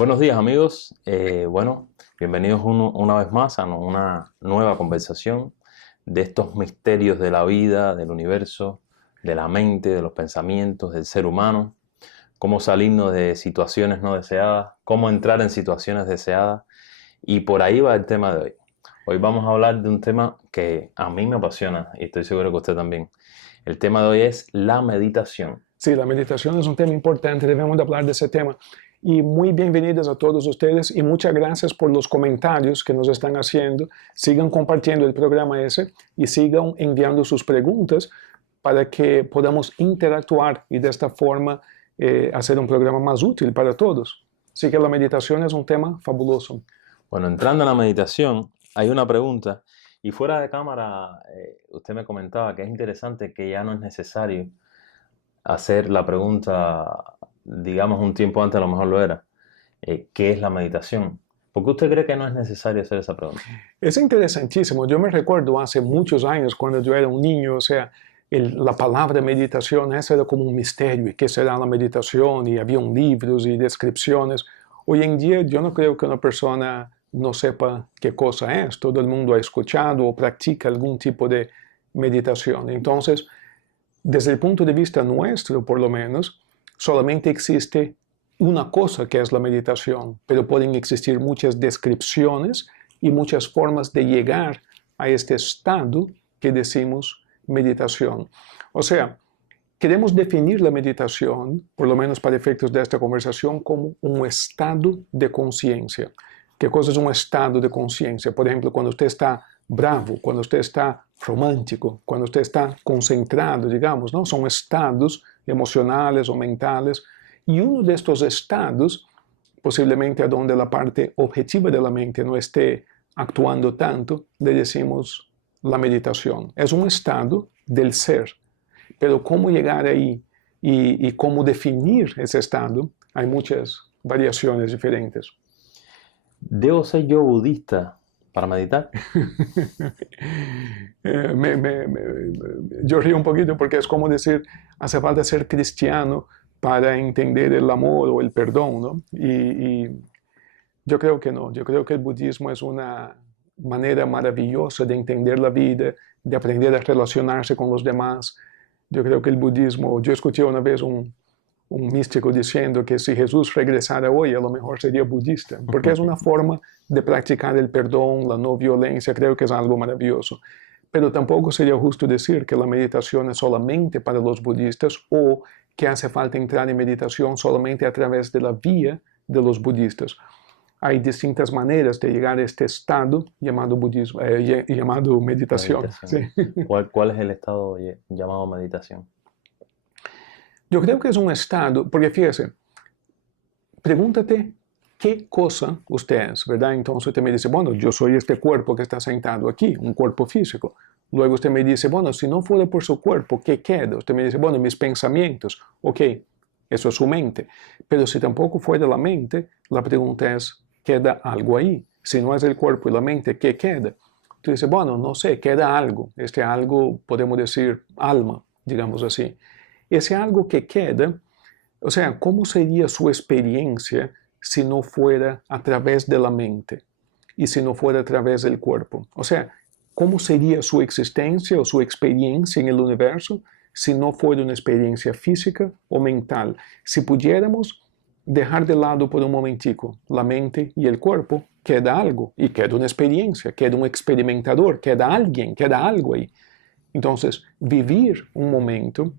Buenos días amigos, bienvenidos una vez más a una nueva conversación de estos misterios de la vida, del universo, de la mente, de los pensamientos, del ser humano, cómo salirnos de situaciones no deseadas, cómo entrar en situaciones deseadas, y por ahí va el tema de hoy. Hoy vamos a hablar de un tema que a mí me apasiona y estoy seguro que a usted también. El tema de hoy es la meditación. Sí, la meditación es un tema importante, debemos de hablar de ese tema. Y muy bienvenidos a todos ustedes y muchas gracias por los comentarios que nos están haciendo. Sigan compartiendo el programa ese y sigan enviando sus preguntas para que podamos interactuar y de esta forma hacer un programa más útil para todos. Así que la meditación es un tema fabuloso. Bueno, entrando en la meditación, hay una pregunta y fuera de cámara usted me comentaba que es interesante que ya no es necesario hacer la pregunta, digamos, un tiempo antes a lo mejor lo era. ¿Qué es la meditación? ¿Por qué usted cree que no es necesario hacer esa pregunta? Es interesantísimo. Yo me recuerdo hace muchos años cuando yo era un niño, o sea, la palabra meditación, esa era como un misterio. ¿Y qué será la meditación? Y había libros y descripciones. Hoy en día yo no creo que una persona no sepa qué cosa es. Todo el mundo ha escuchado o practica algún tipo de meditación. Entonces, desde el punto de vista nuestro, por lo menos, solamente existe una cosa que es la meditación, pero pueden existir muchas descripciones y muchas formas de llegar a este estado que decimos meditación. O sea, queremos definir la meditación, por lo menos para efectos de esta conversación, como un estado de conciencia. ¿Qué cosa es un estado de conciencia? Por ejemplo, cuando usted está bravo, cuando usted está romántico, cuando usted está concentrado, digamos, ¿no? Son estados emocionales o mentales. Y uno de estos estados, posiblemente a donde la parte objetiva de la mente no esté actuando tanto, le decimos la meditación. Es un estado del ser. Pero cómo llegar ahí y cómo definir ese estado, hay muchas variaciones diferentes. ¿Debo ser yo budista para meditar? Yo río un poquito porque es como decir, hace falta ser cristiano para entender el amor o el perdón, ¿no? Y yo creo que no, yo creo que el budismo es una manera maravillosa de entender la vida, de aprender a relacionarse con los demás. Yo creo que el budismo, yo escuché una vez un místico diciendo que si Jesús regresara hoy, a lo mejor sería budista, porque es una forma de practicar el perdón, la no violencia, creo que es algo maravilloso. Pero tampoco sería justo decir que la meditación es solamente para los budistas o que hace falta entrar en meditación solamente a través de la vía de los budistas. Hay distintas maneras de llegar a este estado llamado budismo, llamado meditación. Meditación. Sí. ¿Cuál es el estado llamado meditación? Yo creo que es un estado, porque fíjese, pregúntate qué cosa usted es, ¿verdad? Entonces usted me dice, bueno, yo soy este cuerpo que está sentado aquí, un cuerpo físico. Luego usted me dice, bueno, si no fuera por su cuerpo, ¿qué queda? Usted me dice, bueno, mis pensamientos. Ok, eso es su mente. Pero si tampoco fuera la mente, la pregunta es, ¿queda algo ahí? Si no es el cuerpo y la mente, ¿qué queda? Tú dices, bueno, no sé, queda algo. Este algo, podemos decir, alma, digamos así. Ese algo que queda, o sea, ¿cómo sería su experiencia si no fuera a través de la mente y si no fuera a través del cuerpo? O sea, ¿cómo sería su existencia o su experiencia en el universo si no fuera una experiencia física o mental? Si pudiéramos dejar de lado por un momentico la mente y el cuerpo, queda algo y queda una experiencia, queda un experimentador, queda alguien, queda algo ahí. Entonces, vivir un momento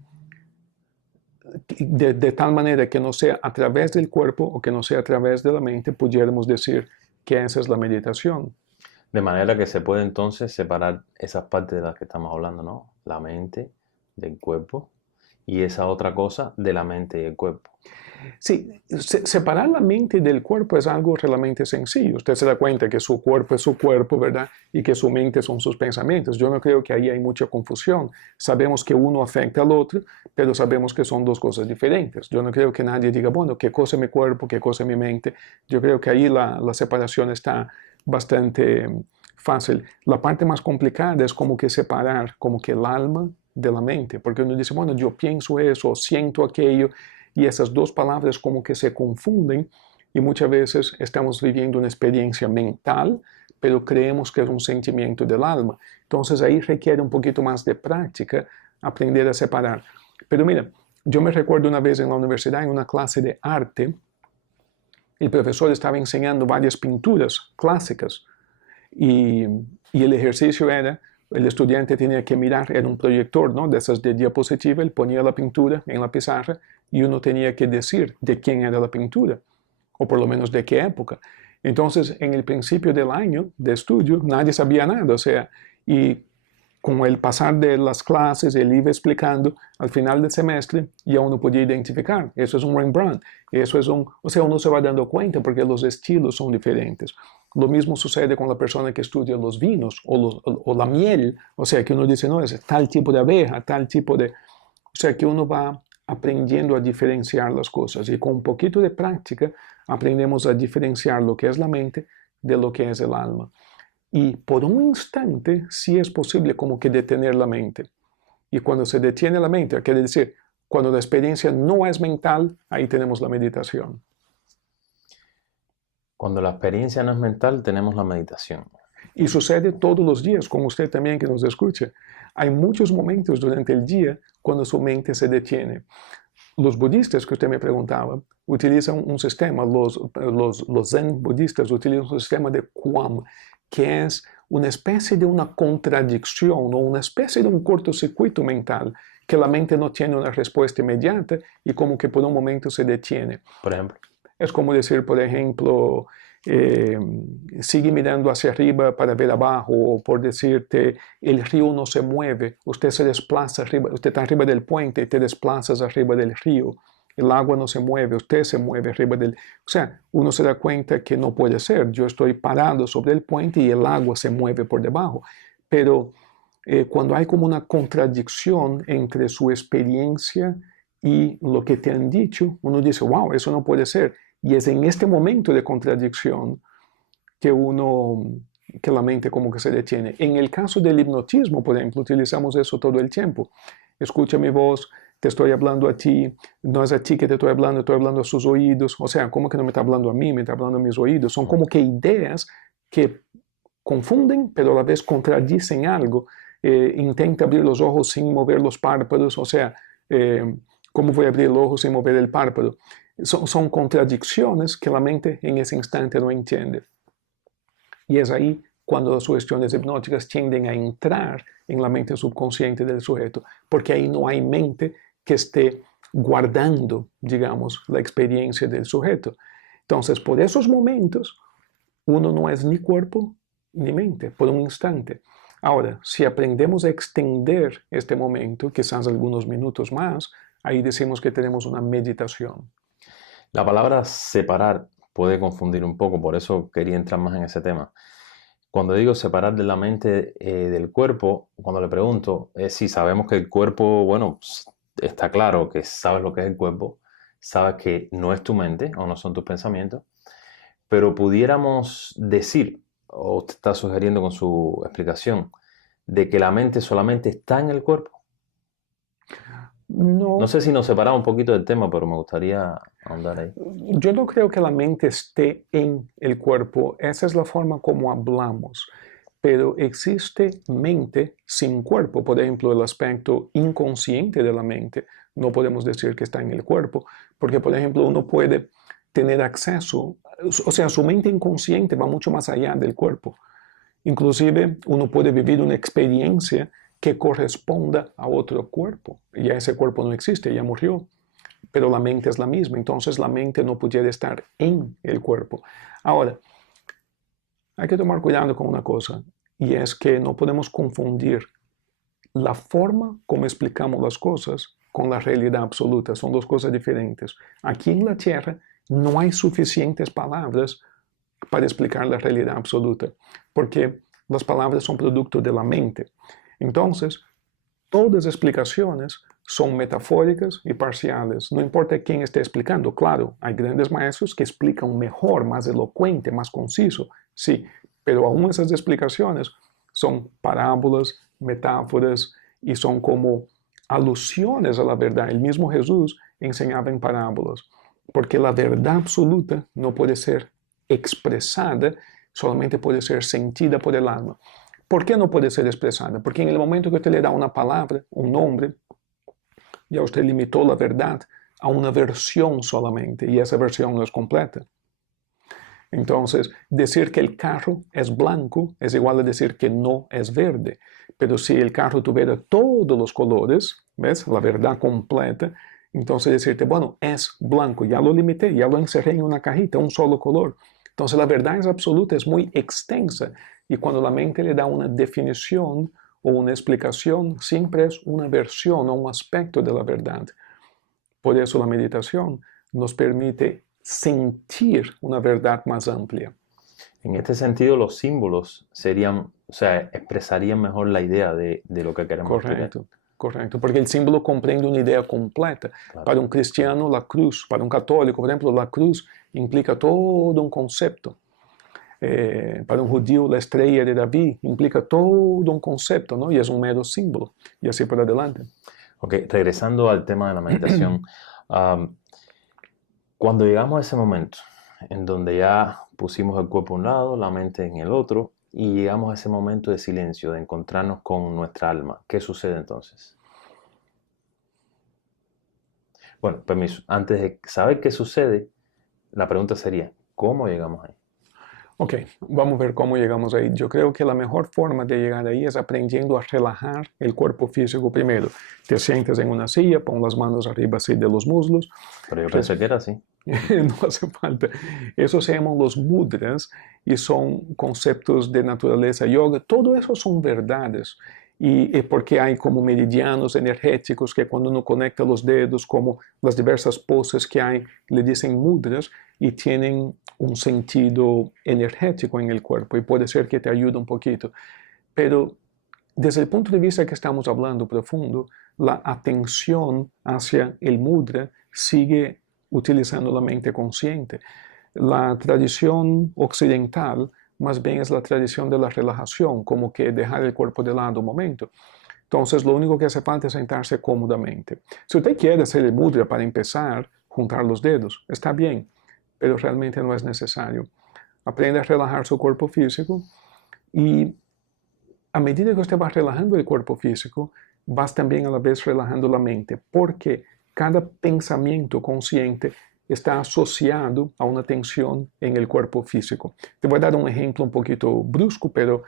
de tal manera que no sea a través del cuerpo o que no sea a través de la mente, pudiéramos decir que esa es la meditación. De manera que se puede entonces separar esas partes de las que estamos hablando, ¿no? La mente del cuerpo y esa otra cosa de la mente y el cuerpo. Sí, separar la mente del cuerpo es algo realmente sencillo. Usted se da cuenta que su cuerpo es su cuerpo, ¿verdad? Y que su mente son sus pensamientos. Yo no creo que ahí hay mucha confusión. Sabemos que uno afecta al otro, pero sabemos que son dos cosas diferentes. Yo no creo que nadie diga, bueno, ¿qué cosa es mi cuerpo? ¿Qué cosa es mi mente? Yo creo que ahí la separación está bastante fácil. La parte más complicada es como que separar como que el alma de la mente, porque uno dice, bueno, yo pienso eso, siento aquello, y esas dos palabras como que se confunden Y muchas veces estamos viviendo una experiencia mental, pero creemos que es un sentimiento del alma. Entonces ahí requiere un poquito más de práctica aprender a separar. Pero mira, yo me recuerdo una vez en la universidad, en una clase de arte, el profesor estaba enseñando varias pinturas clásicas y el ejercicio era, el estudiante tenía que mirar, era un proyector, ¿no? De esas de diapositiva, él ponía la pintura en la pizarra y uno tenía que decir de quién era la pintura, o por lo menos de qué época. Entonces, en el principio del año de estudio, nadie sabía nada, o sea, y con el pasar de las clases, él iba explicando, al final del semestre ya uno podía identificar, eso es un Rembrandt, eso es un, o sea, uno se va dando cuenta porque los estilos son diferentes. Lo mismo sucede con la persona que estudia los vinos o la miel, o sea, que uno dice, no, es tal tipo de abeja, tal tipo de... O sea, que uno va aprendiendo a diferenciar las cosas y con un poquito de práctica aprendemos a diferenciar lo que es la mente de lo que es el alma. Y por un instante sí es posible como que detener la mente. Y cuando se detiene la mente, quiere decir, cuando la experiencia no es mental, ahí tenemos la meditación. Cuando la experiencia no es mental, tenemos la meditación. Y sucede todos los días, con usted también que nos escucha. Hay muchos momentos durante el día cuando su mente se detiene. Los budistas que usted me preguntaba utilizan un sistema, los zen budistas utilizan un sistema de Qigong, que es una especie de una contradicción o una especie de un cortocircuito mental, que la mente no tiene una respuesta inmediata y como que por un momento se detiene. Por ejemplo. Es como decir, por ejemplo, sigue mirando hacia arriba para ver abajo, o por decirte, el río no se mueve, usted se desplaza arriba, usted está arriba del puente y te desplazas arriba del río. El agua no se mueve, usted se mueve arriba del... O sea, uno se da cuenta que no puede ser. Yo estoy parado sobre el puente y el agua se mueve por debajo. Pero cuando hay como una contradicción entre su experiencia y lo que te han dicho, uno dice, wow, eso no puede ser. Y es en este momento de contradicción que que la mente como que se detiene. En el caso del hipnotismo, por ejemplo, utilizamos eso todo el tiempo. Escucha mi voz, te estoy hablando a ti, no es a ti que te estoy hablando a sus oídos. O sea, como que no me está hablando a mí, me está hablando a mis oídos. Son como que ideas que confunden, pero a la vez contradicen algo. Intenta abrir los ojos sin mover los párpados, o sea, ¿cómo voy a abrir el ojo sin mover el párpado? Son contradicciones que la mente en ese instante no entiende. Y es ahí cuando las sugestiones hipnóticas tienden a entrar en la mente subconsciente del sujeto, porque ahí no hay mente que esté guardando, digamos, la experiencia del sujeto. Entonces, por esos momentos, uno no es ni cuerpo ni mente, por un instante. Ahora, si aprendemos a extender este momento, quizás algunos minutos más, ahí decimos que tenemos una meditación. La palabra separar puede confundir un poco, por eso quería entrar más en ese tema. Cuando digo separar de la mente del cuerpo, cuando le pregunto, si sabemos que el cuerpo, bueno, está claro que sabes lo que es el cuerpo, sabes que no es tu mente o no son tus pensamientos, pero pudiéramos decir, o usted está sugiriendo con su explicación, de que la mente solamente está en el cuerpo. No sé si nos separamos un poquito del tema, pero me gustaría ahondar ahí. Yo no creo que la mente esté en el cuerpo. Esa es la forma como hablamos. Pero existe mente sin cuerpo. Por ejemplo, el aspecto inconsciente de la mente. No podemos decir que está en el cuerpo. Porque, por ejemplo, uno puede tener acceso. O sea, su mente inconsciente va mucho más allá del cuerpo. Inclusive, uno puede vivir una experiencia que corresponda a otro cuerpo. Ya ese cuerpo no existe, ya murió, pero la mente es la misma, entonces la mente no pudiera estar en el cuerpo. Ahora, hay que tomar cuidado con una cosa, y es que no podemos confundir la forma como explicamos las cosas con la realidad absoluta, son dos cosas diferentes. Aquí en la Tierra no hay suficientes palabras para explicar la realidad absoluta, porque las palabras son producto de la mente. Entonces, todas las explicaciones son metafóricas y parciales. No importa quién esté explicando. Claro, hay grandes maestros que explican mejor, más elocuente, más conciso. Sí, pero aún esas explicaciones son parábolas, metáforas y son como alusiones a la verdad. El mismo Jesús enseñaba en parábolas. porque la verdad absoluta no puede ser expresada, solamente puede ser sentida por el alma. ¿Por qué no puede ser expresada? Porque en el momento que usted le da una palabra, un nombre, ya usted limitó la verdad a una versión solamente, y esa versión no es completa. Entonces, decir que el carro es blanco es igual a decir que no es verde. Pero si el carro tuviera todos los colores, ¿ves? La verdad completa, entonces decirte, bueno, es blanco, ya lo limité, ya lo encerré en una cajita, un solo color. Entonces la verdad es absoluta, es muy extensa. Y cuando la mente le da una definición o una explicación, siempre es una versión o un aspecto de la verdad. Por eso la meditación nos permite sentir una verdad más amplia. En este sentido, los símbolos serían, o sea, expresarían mejor la idea de lo que queremos explicar. Correcto, porque el símbolo comprende una idea completa. Claro. Para un cristiano, la cruz; para un católico, por ejemplo, la cruz implica todo un concepto. Para un judío, la estrella de David implica todo un concepto, ¿no? Y es un mero símbolo, y así por adelante. Ok, regresando al tema de la meditación, cuando llegamos a ese momento en donde ya pusimos el cuerpo a un lado, la mente en el otro, y llegamos a ese momento de silencio, de encontrarnos con nuestra alma, ¿qué sucede entonces? Bueno, permiso, antes de saber qué sucede, la pregunta sería, ¿cómo llegamos ahí? Ok, vamos a ver cómo llegamos ahí. Yo creo que la mejor forma de llegar ahí es aprendiendo a relajar el cuerpo físico primero. Te sientas en una silla, pon las manos arriba así de los muslos. Pero yo pensé que era así. No hace falta. Eso se llaman los mudras y son conceptos de naturaleza yoga. Todo eso son verdades. Y porque hay como meridianos energéticos que cuando uno conecta los dedos, como las diversas poses que hay, le dicen mudras y tienen un sentido energético en el cuerpo y puede ser que te ayude un poquito. Pero desde el punto de vista que estamos hablando profundo, la atención hacia el mudra sigue utilizando la mente consciente. La tradición occidental más bien es la tradición de la relajación, como que dejar el cuerpo de lado un momento. Entonces, lo único que hace falta es sentarse cómodamente. Si usted quiere hacer el mudra para empezar, juntar los dedos, está bien, pero realmente no es necesario. Aprende a relajar su cuerpo físico y a medida que usted va relajando el cuerpo físico, vas también a la vez relajando la mente, porque cada pensamiento consciente está asociado a una tensión en el cuerpo físico. Te voy a dar un ejemplo un poquito brusco, pero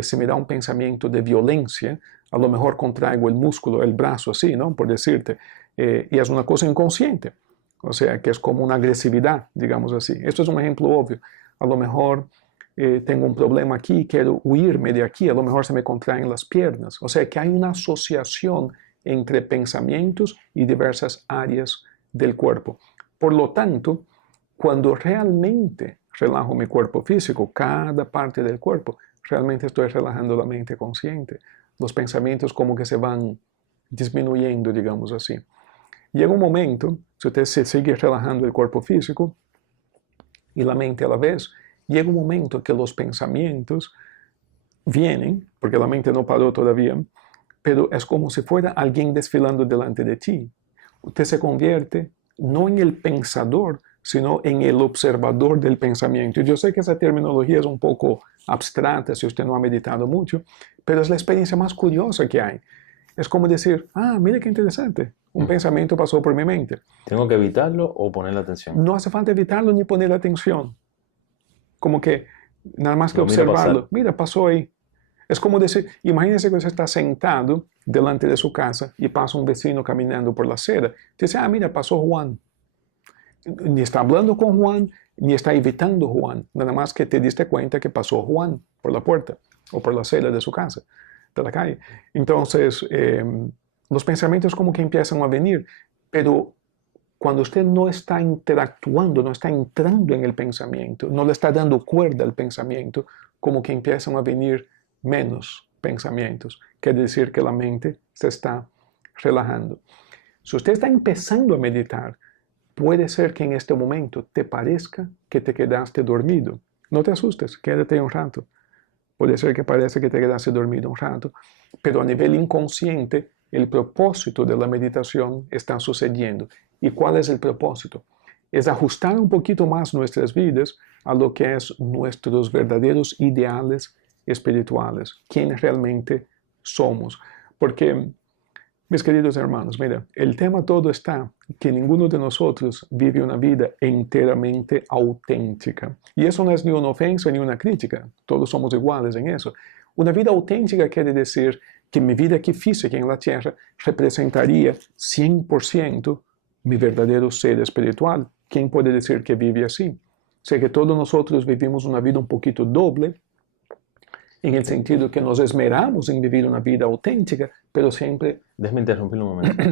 si me da un pensamiento de violencia, a lo mejor contraigo el músculo, el brazo así, ¿no? Por decirte, y es una cosa inconsciente, o sea, que es como una agresividad, digamos así. Esto es un ejemplo obvio. A lo mejor tengo un problema aquí, quiero huirme de aquí, a lo mejor se me contraen las piernas. O sea, que hay una asociación entre pensamientos y diversas áreas del cuerpo. Por lo tanto, cuando realmente relajo mi cuerpo físico, cada parte del cuerpo, realmente estoy relajando la mente consciente. Los pensamientos como que se van disminuyendo, digamos así. Llega un momento, si usted se sigue relajando el cuerpo físico y la mente a la vez, llega un momento que los pensamientos vienen, porque la mente no paró todavía, pero es como si fuera alguien desfilando delante de ti. Usted se convierte no en el pensador, sino en el observador del pensamiento. Yo sé que esa terminología es un poco abstracta si usted no ha meditado mucho, pero es la experiencia más curiosa que hay. Es como decir, mire qué interesante, un pensamiento pasó por mi mente. ¿Tengo que evitarlo o ponerle atención? No hace falta evitarlo ni poner atención. Como que nada más que observarlo. Mira, pasó ahí. Es como decir, imagínese que usted está sentado delante de su casa y pasa un vecino caminando por la acera. Dice, mira, pasó Juan. Ni está hablando con Juan, ni está evitando Juan. Nada más que te diste cuenta que pasó Juan por la puerta o por la acera de su casa, de la calle. Entonces, los pensamientos como que empiezan a venir, pero cuando usted no está interactuando, no está entrando en el pensamiento, no le está dando cuerda al pensamiento, como que empiezan a venir menos pensamientos. Quiere decir que la mente se está relajando. Si usted está empezando a meditar, puede ser que en este momento te parezca que te quedaste dormido. No te asustes, quédate un rato. Puede ser que parezca que te quedaste dormido un rato, pero a nivel inconsciente, el propósito de la meditación está sucediendo. ¿Y cuál es el propósito? es ajustar un poquito más nuestras vidas a lo que es nuestros verdaderos ideales espirituales, quién realmente somos. Porque, mis queridos hermanos, mira, el tema todo está que ninguno de nosotros vive una vida enteramente auténtica. Y eso no es ni una ofensa ni una crítica, todos somos iguales en eso. Una vida auténtica quiere decir que mi vida aquí física en la tierra representaría 100% mi verdadero ser espiritual. ¿Quién puede decir que vive así? O sea que todos nosotros vivimos una vida un poquito doble, en el sentido que nos esmeramos en vivir una vida auténtica, pero siempre... Déjeme interrumpirlo un momento.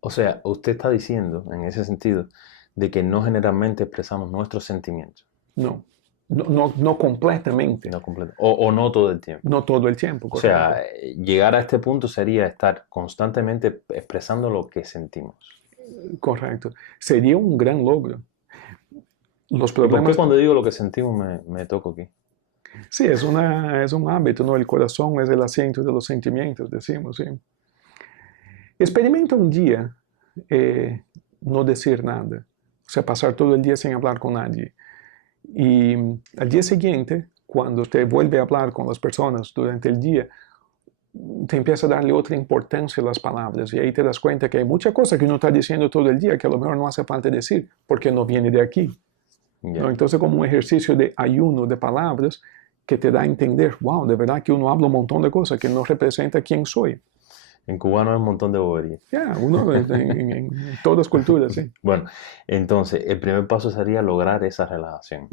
O sea, usted está diciendo, en ese sentido, de que no generalmente expresamos nuestros sentimientos. No, no completamente. No completo. O no todo el tiempo. No todo el tiempo, correcto. O correcto. sea, llegar a este punto sería estar constantemente expresando lo que sentimos. Correcto. Sería un gran logro. Los ¿Y por problemas... qué cuando digo lo que sentimos me toco aquí? Sí, es un hábito, ¿no? El corazón es el asiento de los sentimientos, decimos, ¿sí? Experimenta un día no decir nada, o sea, pasar todo el día sin hablar con nadie. Y al día siguiente, cuando usted vuelve a hablar con las personas durante el día, te empieza a darle otra importancia a las palabras y ahí te das cuenta que hay muchas cosas que uno está diciendo todo el día que a lo mejor no hace falta decir porque no viene de aquí. Yeah. ¿No? Entonces, como un ejercicio de ayuno de palabras que te da a entender, wow, de verdad que uno habla un montón de cosas que no representa quién soy. En cubano es un montón de boberías. Ya, uno en todas las culturas, sí. Bueno, entonces, el primer paso sería lograr esa relajación.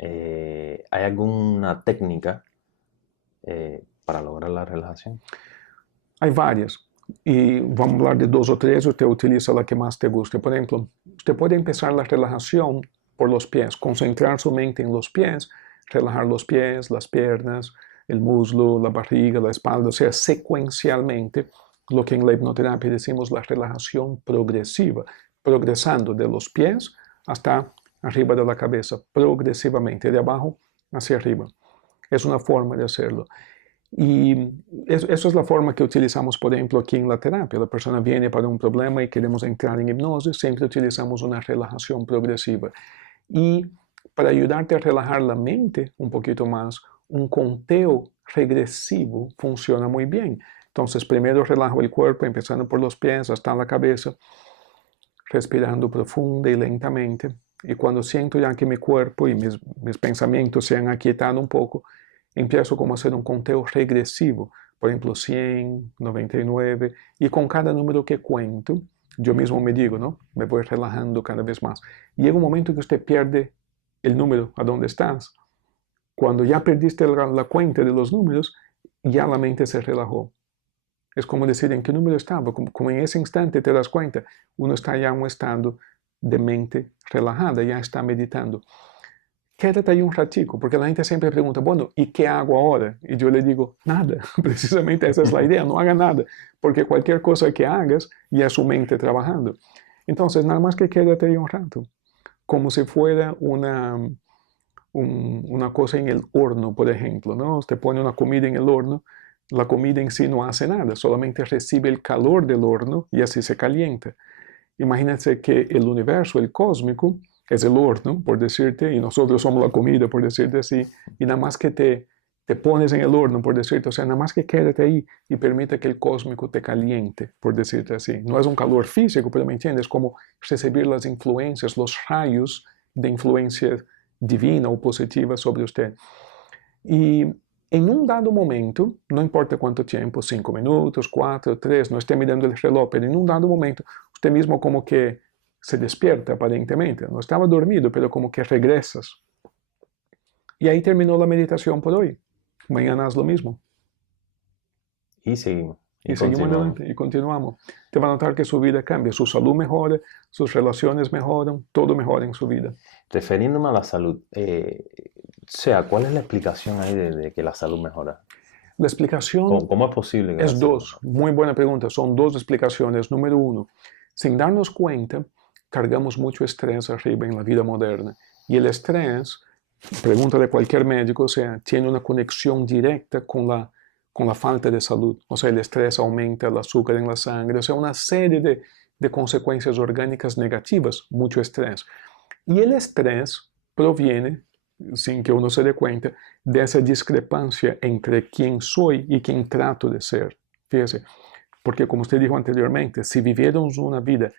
¿Hay alguna técnica para lograr la relajación? Hay varias. Y vamos a hablar de dos o tres, usted utiliza la que más te guste. Por ejemplo, usted puede empezar la relajación por los pies, concentrar su mente en los pies, relajar los pies, las piernas, el muslo, la barriga, la espalda, o sea, secuencialmente, lo que en la hipnoterapia decimos la relajación progresiva, progresando de los pies hasta arriba de la cabeza, progresivamente, de abajo hacia arriba. Es una forma de hacerlo. Y eso es la forma que utilizamos, por ejemplo, aquí en la terapia. La persona viene para un problema y queremos entrar en hipnosis, siempre utilizamos una relajación progresiva. Y para ayudarte a relajar la mente un poquito más, un conteo regresivo funciona muy bien. Entonces, primero relajo el cuerpo, empezando por los pies hasta la cabeza, respirando profunda y lentamente. Y cuando siento ya que mi cuerpo y mis pensamientos se han aquietado un poco, empiezo como a hacer un conteo regresivo. Por ejemplo, 100, 99, y con cada número que cuento, yo mismo me digo, ¿no? Me voy relajando cada vez más. Llega un momento que usted pierde el número a donde estás. Cuando ya perdiste la cuenta de los números, ya la mente se relajó. Es como decir en qué número estaba, como en ese instante te das cuenta, uno está ya en un estado de mente relajada, ya está meditando. Quédate ahí un ratico, porque la gente siempre pregunta, bueno, ¿y qué hago ahora? Y yo le digo, nada, precisamente esa es la idea, no haga nada, porque cualquier cosa que hagas ya es su mente trabajando. Entonces, nada más que quédate ahí un rato, como si fuera una cosa en el horno, por ejemplo, ¿no? Usted pone una comida en el horno, la comida en sí no hace nada, solamente recibe el calor del horno y así se calienta. Imagínense que el universo, el cósmico, es el horno, por decirte, y nosotros somos la comida, por decirte así, y nada más que te pones en el horno, por decirte, o sea, nada más que quédate ahí y permite que el cósmico te caliente, por decirte así. No es un calor físico, pero me entiendes, es como recibir las influencias, los rayos de influencia divina o positiva sobre usted. Y en un dado momento, no importa cuánto tiempo, 5 minutos, 4, 3, no esté mirando el reloj, pero en un dado momento, usted mismo como que se despierta aparentemente. No estaba dormido, pero como que regresas. Y ahí terminó la meditación por hoy. Mañana haz lo mismo. Y seguimos. Y seguimos adelante y continuamos. Te va a notar que su vida cambia, su salud mejora, sus relaciones mejoran, todo mejora en su vida. Refiriéndome a la salud, ¿cuál es la explicación ahí de que la salud mejora? La explicación ¿Cómo es posible? Es dos. Muy buena pregunta. Son dos explicaciones. Número uno, sin darnos cuenta, cargamos mucho estrés arriba en la vida moderna. Y el estrés, pregunta de cualquier médico, o sea, tiene una conexión directa con la falta de salud. O sea, el estrés aumenta el azúcar en la sangre. O sea, una serie de de consecuencias orgánicas negativas, mucho estrés. Y el estrés proviene, sin que uno se dé cuenta, de esa discrepancia entre quién soy y quién trato de ser. Fíjese, porque como usted dijo anteriormente, si viviéramos una vida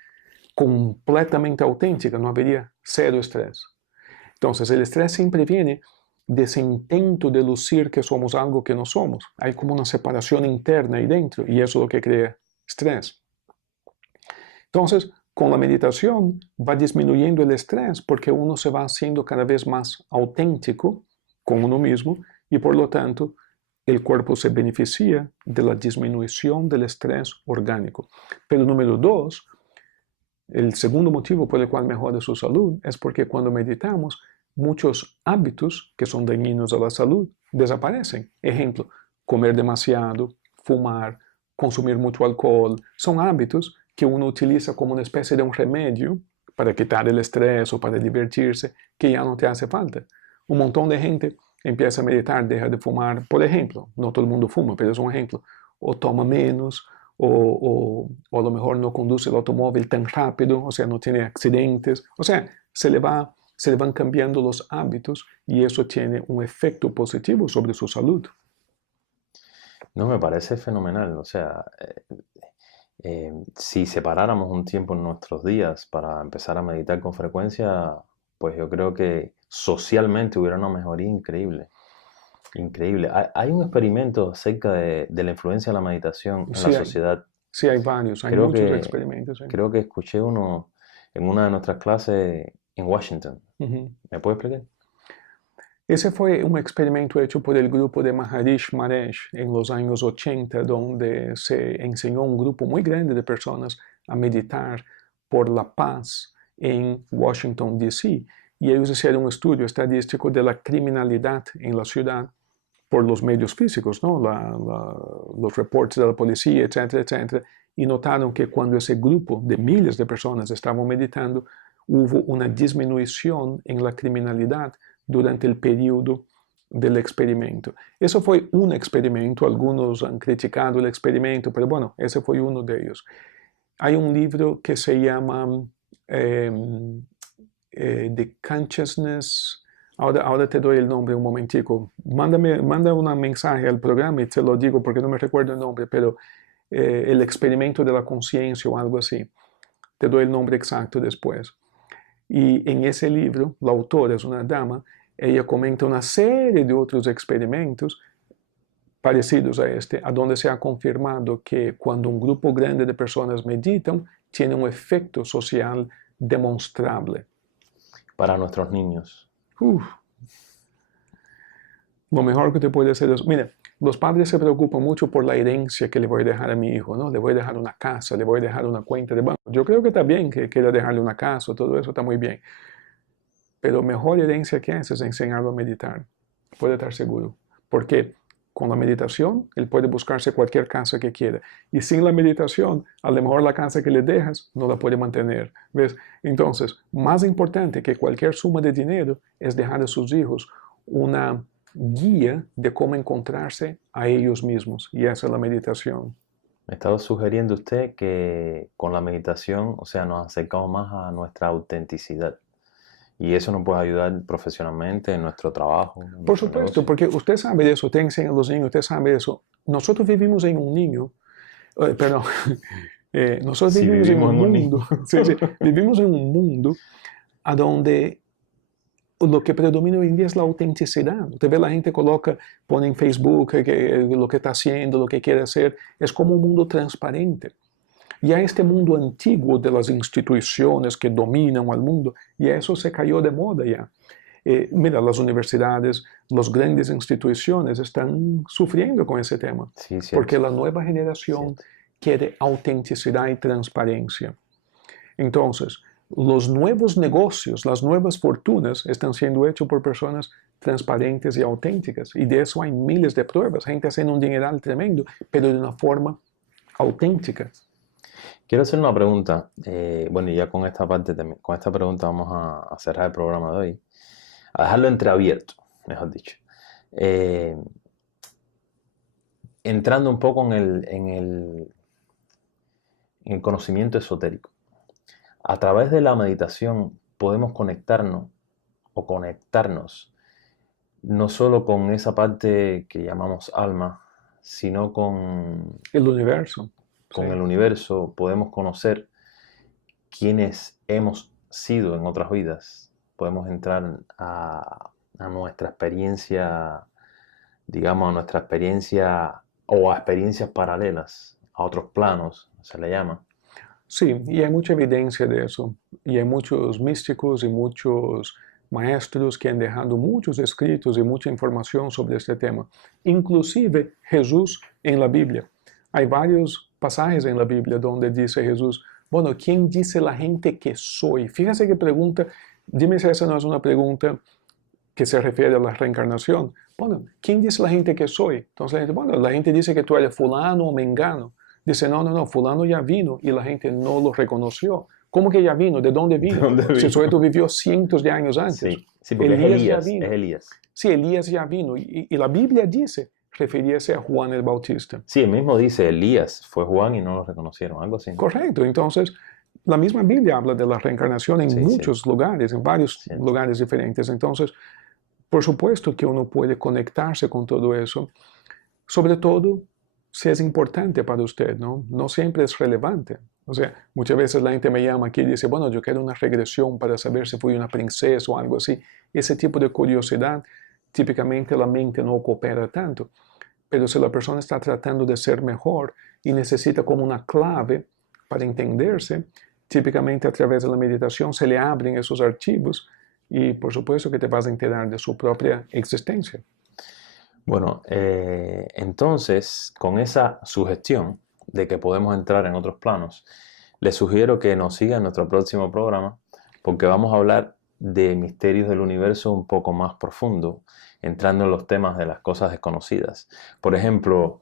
completamente auténtica, no habría cero estrés. Entonces, el estrés siempre viene de ese intento de lucir que somos algo que no somos. Hay como una separación interna ahí dentro y eso es lo que crea estrés. Entonces, con la meditación va disminuyendo el estrés porque uno se va haciendo cada vez más auténtico con uno mismo y por lo tanto el cuerpo se beneficia de la disminución del estrés orgánico. Pero número dos, el segundo motivo por el cual mejora su salud es porque cuando meditamos, muchos hábitos que son dañinos a la salud desaparecen. Ejemplo, comer demasiado, fumar, consumir mucho alcohol, son hábitos que uno utiliza como una especie de un remedio para quitar el estrés o para divertirse, que ya no te hace falta. Un montón de gente empieza a meditar, deja de fumar, por ejemplo, no todo el mundo fuma, pero es un ejemplo, o toma menos, o a lo mejor no conduce el automóvil tan rápido, o sea, no tiene accidentes, o sea, se le van cambiando los hábitos y eso tiene un efecto positivo sobre su salud. No, me parece fenomenal. O sea, si separáramos un tiempo en nuestros días para empezar a meditar con frecuencia, pues yo creo que socialmente hubiera una mejoría increíble. Increíble. Hay un experimento acerca de la influencia de la meditación en la Sí, sociedad. sí hay varios, hay Creo muchos que, experimentos. creo que escuché uno en una de nuestras clases en Washington. Ujú. ¿Me puede explicar? Ese fue un experimento hecho por el grupo de Maharishi Mahesh en los años 80, donde se enseñó a un grupo muy grande de personas a meditar por la paz en Washington, D.C. Y ellos hicieron un estudio estadístico de la criminalidad en la ciudad por los medios físicos, ¿no? Los reportes de la policía, etcétera, etcétera. Y notaron que cuando ese grupo de miles de personas estaban meditando, hubo una disminución en la criminalidad durante el periodo del experimento. Eso fue un experimento, algunos han criticado el experimento, pero bueno, ese fue uno de ellos. Hay un libro que se llama The Consciousness. Ahora te doy el nombre un momentico. Manda un mensaje al programa y te lo digo porque no me recuerdo el nombre, pero el experimento de la conciencia o algo así. Te doy el nombre exacto después. Y en ese libro, la autora es una dama, ella comenta una serie de otros experimentos parecidos a este, a donde se ha confirmado que cuando un grupo grande de personas meditan, tiene un efecto social demostrable. Para nuestros niños. Uf, lo mejor que te puede hacer es, mira, los padres se preocupan mucho por la herencia que le voy a dejar a mi hijo, ¿no? Le voy a dejar una casa, le voy a dejar una cuenta de banco. Yo creo que está bien que quiera dejarle una casa, todo eso está muy bien. Pero mejor herencia que esa es enseñarlo a meditar. Puede estar seguro. Porque con la meditación, él puede buscarse cualquier casa que quiera. Y sin la meditación, a lo mejor la casa que le dejas no la puede mantener. ¿Ves? Entonces, más importante que cualquier suma de dinero es dejar a sus hijos una guía de cómo encontrarse a ellos mismos. Y esa es la meditación. Me estaba sugiriendo usted que con la meditación, o sea, nos acercamos más a nuestra autenticidad. Y eso nos puede ayudar profesionalmente en nuestro trabajo. En Por nuestro supuesto, negocio. porque usted sabe de eso, usted enseña a los niños, usted sabe de eso. Nosotros vivimos en un niño, perdón, nosotros Si vivimos en vivimos un en un mundo, sí, sí, vivimos en un mundo a donde lo que predomina hoy en día es la autenticidad. Usted ve la gente pone en Facebook lo que está haciendo, lo que quiere hacer, es como un mundo transparente. Ya este mundo antiguo de las instituciones que dominan al mundo, y eso se cayó de moda ya. Mira, las universidades, las grandes instituciones están sufriendo con ese tema, Sí, porque cierto, la nueva generación cierto. quiere autenticidad y transparencia. Entonces, los nuevos negocios, las nuevas fortunas están siendo hechos por personas transparentes y auténticas, y de eso hay miles de pruebas, gente haciendo un dineral tremendo, pero de una forma auténtica. Quiero hacer una pregunta. Bueno, y ya con esta parte, con esta pregunta vamos a cerrar el programa de hoy. A dejarlo entreabierto, mejor dicho. Eh, Entrando un poco en el conocimiento esotérico. A través de la meditación podemos conectarnos no solo con esa parte que llamamos alma, sino con El universo. con Sí. el universo, podemos conocer quiénes hemos sido en otras vidas, podemos entrar a nuestra experiencia, digamos, a nuestra experiencia o a experiencias paralelas, a otros planos, se le llama. Sí, y hay mucha evidencia de eso. Y hay muchos místicos y muchos maestros que han dejado muchos escritos y mucha información sobre este tema. Inclusive Jesús en la Biblia. Hay varios pasajes en la Biblia donde dice Jesús, bueno, ¿quién dice la gente que soy? Fíjese qué pregunta, dime si esa no es una pregunta que se refiere a la reencarnación. Bueno, ¿quién dice la gente que soy? Entonces la gente, bueno, la gente dice que tú eres fulano o mengano. Dice, no, fulano ya vino y la gente no lo reconoció. ¿Cómo que ya vino? ¿De dónde vino? ¿De dónde Si vino? su sujeto vivió cientos de años antes. Sí, sí, porque Elías ya es vino. Elías. Sí, Elías ya vino. Y la Biblia dice, referirse a Juan el Bautista. Sí, el mismo dice, Elías fue Juan y no lo reconocieron, algo así. Correcto. Entonces, la misma Biblia habla de la reencarnación en Sí, muchos lugares, en varios Sí. lugares diferentes. Entonces, por supuesto que uno puede conectarse con todo eso, sobre todo si es importante para usted, ¿no? No siempre es relevante. O sea, muchas veces la gente me llama aquí y dice, bueno, yo quiero una regresión para saber si fui una princesa o algo así. Ese tipo de curiosidad, típicamente la mente no coopera tanto. Pero si la persona está tratando de ser mejor y necesita como una clave para entenderse, típicamente a través de la meditación se le abren esos archivos y por supuesto que te vas a enterar de su propia existencia. Bueno, entonces, con esa sugestión de que podemos entrar en otros planos, les sugiero que nos sigan en nuestro próximo programa, porque vamos a hablar de misterios del universo un poco más profundo, entrando en los temas de las cosas desconocidas. Por ejemplo,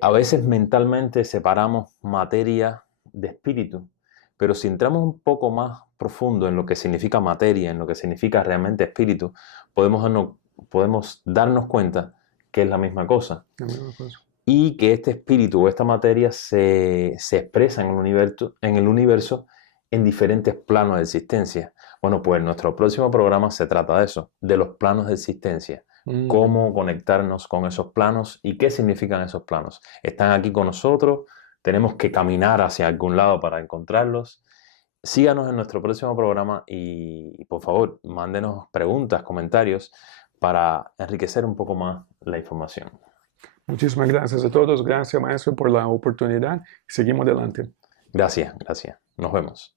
a veces mentalmente separamos materia de espíritu, pero si entramos un poco más profundo en lo que significa materia, en lo que significa realmente espíritu, podemos darnos cuenta que es la misma cosa La misma cosa. y que este espíritu o esta materia se expresa en el universo en diferentes planos de existencia. Bueno, pues nuestro próximo programa se trata de eso, de los planos de existencia, cómo conectarnos con esos planos y qué significan esos planos. Están aquí con nosotros, tenemos que caminar hacia algún lado para encontrarlos. Síganos en nuestro próximo programa y por favor, mándenos preguntas, comentarios para enriquecer un poco más la información. Muchísimas gracias a todos. Gracias, maestro, por la oportunidad. Seguimos adelante. Gracias, gracias. Nos vemos.